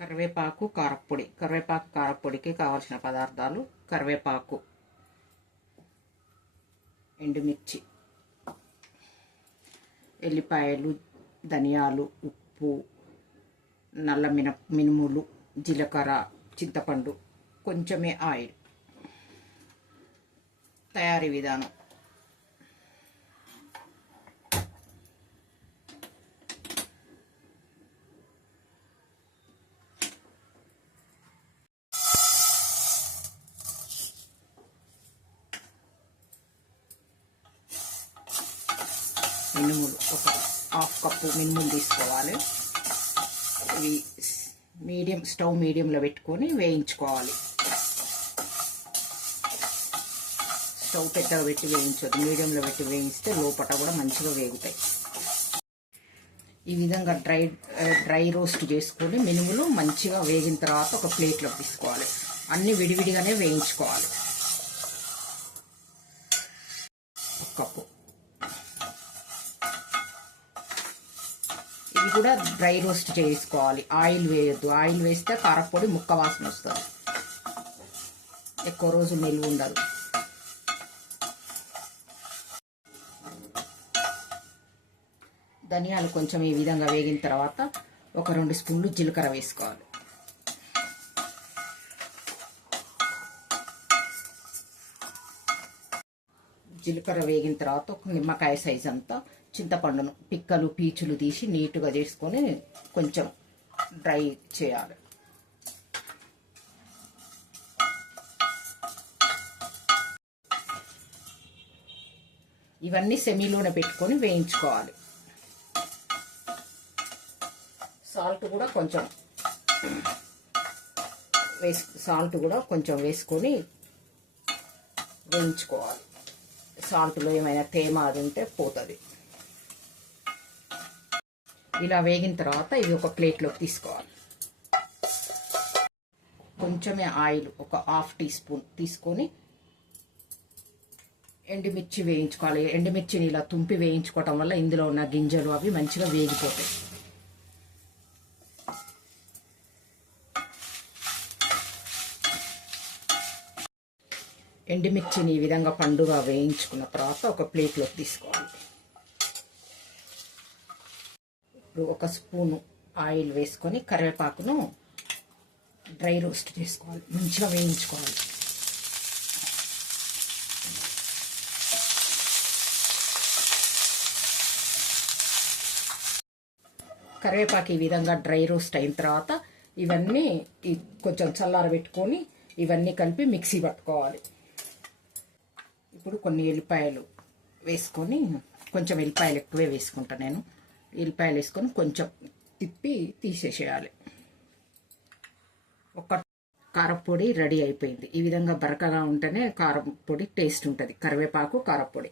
కరివేపాకు కారప్పొడి. కరివేపాకు కారప్పొడికి కావాల్సిన పదార్థాలు: కరివేపాకు, ఎండుమిర్చి, ఎల్లిపాయలు, ధనియాలు, ఉప్పు, నల్ల మినుములు, జీలకర్ర, చింతపండు, కొంచెమే ఆయిల్. తయారీ విధానం: మినుములు ఒక హాఫ్ కప్పు మినుములు తీసుకోవాలి. ఇవి స్టవ్ మీడియంలో పెట్టుకొని వేయించుకోవాలి. స్టవ్ పెద్దగా పెట్టి వేయించొద్దు, మీడియంలో పెట్టి వేయిస్తే లోపల కూడా మంచిగా వేగుతాయి. ఈ విధంగా డ్రై రోస్ట్ చేసుకొని మినుములు మంచిగా వేగిన తర్వాత ఒక ప్లేట్లో తీసుకోవాలి. అన్నీ విడివిడిగానే వేయించుకోవాలి. ఒక కప్పు. ఇవి కూడా డ్రై రోస్ట్ చేసుకోవాలి, ఆయిల్ వేయొద్దు. ఆయిల్ వేస్తే కారప్పొడి ముక్క వాసన వస్తుంది, ఎక్కువ రోజు నిల్వ ఉండదు. ధనియాలు కొంచెం ఈ విధంగా వేగిన తర్వాత ఒక 2 స్పూన్లు జీలకర్ర వేసుకోవాలి. జీలకర్ర వేగిన తర్వాత ఒక నిమ్మకాయ సైజ్ అంతా చింతపండును పిక్కలు పీచులు తీసి నీట్గా చేసుకొని కొంచెం డ్రై చేయాలి. ఇవన్నీ సెమీలోనే పెట్టుకొని వేయించుకోవాలి. సాల్ట్ కూడా కొంచెం వేసుకొని వేయించుకోవాలి. సాల్ట్లో ఏమైనా తేమ అది ఉంటే పోతుంది. ఇలా వేగిన తర్వాత ఇవి ఒక ప్లేట్లోకి తీసుకోవాలి. కొంచెమే ఆయిల్ ఒక హాఫ్ టీ స్పూన్ తీసుకొని ఎండుమిర్చి వేయించుకోవాలి. ఎండుమిర్చిని ఇలా తుంపి వేయించుకోవటం వల్ల ఇందులో ఉన్న గింజలు అవి మంచిగా వేగిపోతాయి. ఎండుమిర్చిని ఈ విధంగా పండుగా వేయించుకున్న తర్వాత ఒక ప్లేట్లోకి తీసుకోవాలి. ఇప్పుడు ఒక స్పూను ఆయిల్ వేసుకొని కరివేపాకును డ్రై రోస్ట్ చేసుకోవాలి, మంచిగా వేయించుకోవాలి. కరివేపాకు ఈ విధంగా డ్రై రోస్ట్ అయిన తర్వాత ఇవన్నీ కొంచెం చల్లారబెట్టుకొని ఇవన్నీ కలిపి మిక్సీ పట్టుకోవాలి. ఇప్పుడు కొన్ని ఎల్లిపాయలు వేసుకొని, కొంచెం ఎల్లిపాయలు ఎక్కువే వేసుకుంటాను నేను. ఎల్లిపాయలు వేసుకొని కొంచెం తిప్పి తీసేసేయాలి. ఒక కారప్పొడి రెడీ అయిపోయింది. ఈ విధంగా బరకగా ఉంటేనే కారప్పొడి టేస్ట్ ఉంటుంది. కరివేపాకు కారప్పొడి.